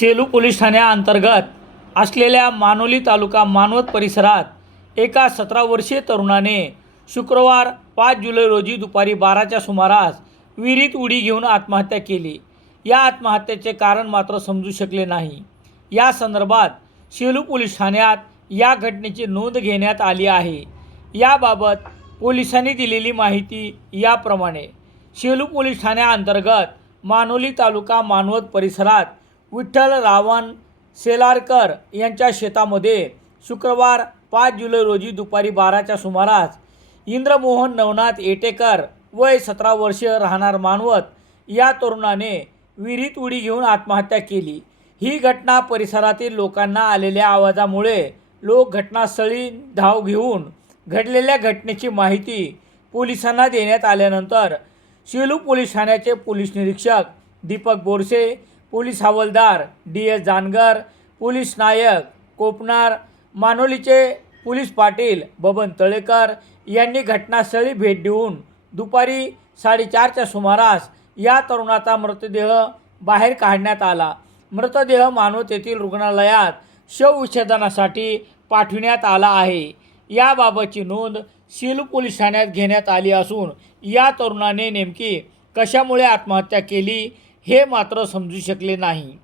Selu police ठाण्याअंतर्गत असलेल्या मानोली तालुका मानवत परिसरात एका सतरा वर्षीय तरुणाने शुक्रवार पाच जुलै रोजी दुपारी बाराच्या सुमारास विहिरीत उडी घेऊन आत्महत्या केली. या आत्महत्येचे कारण मात्र समजू शकले नाही. या संदर्भात सेलू पोलीस ठाण्यात या घटनेची नोंद घेण्यात आली आहे. याबाबत पोलिसांनी दिलेली माहिती याप्रमाणे. सेलू पोलीस ठाण्याअंतर्गत मानोली तालुका मानवत परिसरात विठ्ठल रावण सेलारकर यांच्या शेतामध्ये शुक्रवार पाच जुलै रोजी दुपारी बाराच्या सुमारास इंद्रमोहन नवनाथ येटेकर वय सतरा वर्ष राहणार मानवत या तरुणाने विहिरीत उडी घेऊन आत्महत्या केली. ही घटना परिसरातील लोकांना आलेल्या आवाजामुळे लोक घटनास्थळी धाव घेऊन घडलेल्या घटनेची माहिती पोलिसांना देण्यात आल्यानंतर शेलू पोलीस ठाण्याचे पोलीस निरीक्षक दीपक बोरसे पोलीस हवालदार डी एस जानगर पोलीस नायक कोपनार मानोलीचे पोलीस पाटील बबन तळेकर यांनी घटनास्थळी भेट देऊन दुपारी साडेचारच्या सुमारास या तरुणाचा मृतदेह बाहेर काढण्यात आला. मृतदेह मानवत येथील रुग्णालयात शवविच्छेदनासाठी पाठविण्यात आला आहे. याबाबतची नोंद सेलू पोलीस ठाण्यात घेण्यात आली असून या तरुणाने नेमकी कशामुळे आत्महत्या केली हे मात्र समजू शकले नाही.